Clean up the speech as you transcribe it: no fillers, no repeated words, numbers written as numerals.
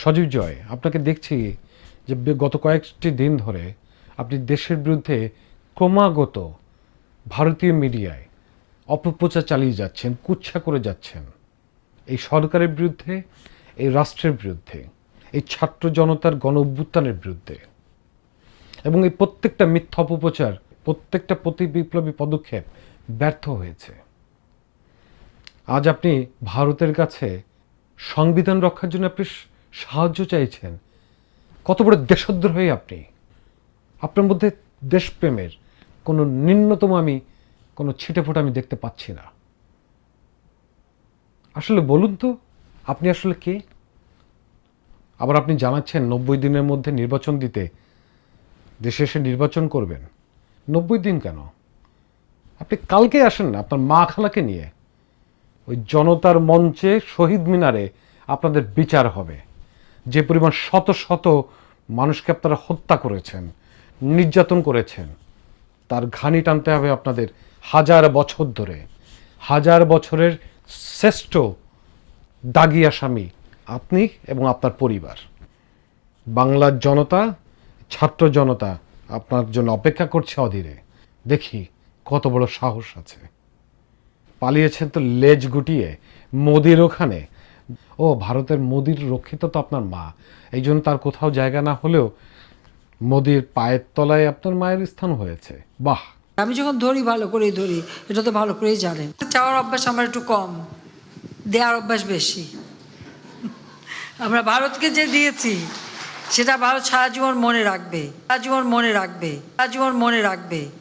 সজীব জয়, আপনাকে দেখছি যে গত কয়েকটি দিন ধরে আপনি দেশের বিরুদ্ধে ক্রমাগত ভারতীয় মিডিয়ায় অপপ্রচার চালিয়ে যাচ্ছেন, কুৎসা করে যাচ্ছেন এই সরকারের বিরুদ্ধে, এই রাষ্ট্রের বিরুদ্ধে, এই ছাত্র জনতার গণ অভ্যুত্থানের বিরুদ্ধে। এবং এই প্রত্যেকটা মিথ্যা অপপ্রচার, প্রত্যেকটা প্রতি বিপ্লবী পদক্ষেপ ব্যর্থ হয়েছে। আজ আপনি ভারতের কাছে সংবিধান রক্ষার জন্য আপনি সাহায্য চাইছেন। কত বড় দেশদ্রোহী আপনি! আপনার মধ্যে দেশপ্রেমের কোনো ন্যূনতম আমি কোনো ছিটেফোঁটা আমি দেখতে পাচ্ছি না। আসলে বলুন তো, আপনি আসলে কে? আবার আপনি জানাচ্ছেন 90 দিনের মধ্যে নির্বাচন দিতে, দেশে এসে নির্বাচন করবেন। 90 দিন কেন? আপনি কালকে আসেন না আপনার মা খালাকে নিয়ে। ওই জনতার মঞ্চে শহীদ মিনারে আপনাদের বিচার হবে। যে পরিমাণ শত শত মানুষকে আপনারা হত্যা করেছেন, নির্যাতন করেছেন, তার ঘানি টানতে হবে আপনাদের হাজার বছর ধরে। হাজার বছরের শ্রেষ্ঠ দাগী আসামি আপনি এবং আপনার পরিবার। বাংলার জনতা, ছাত্র জনতা আপনার জন্য অপেক্ষা করছে অধীরে। দেখি কত বড় সাহস আছে। পালিয়েছেন তো লেজ গুটিয়ে মোদির ওখানে। ও, ভারতের মোদির রক্ষিত তো আপনার মা, এই জন্য তার কোথাও জায়গা না হলেও মোদির পায়ের তলায় আপনার মায়ের স্থান হয়েছে। বাহ! আমি যখন ধরি ভালো করেই ধরি, এটা তো ভালো করেই জানেন। চাওয়ার অভ্যাস আমার একটু কম, দেওয়ার অভ্যাস বেশি। আমরা ভারতকে যে দিয়েছি সেটা ভারত সারা জীবন মনে রাখবে, সারা জীবন মনে রাখবে, সারা জীবন মনে রাখবে।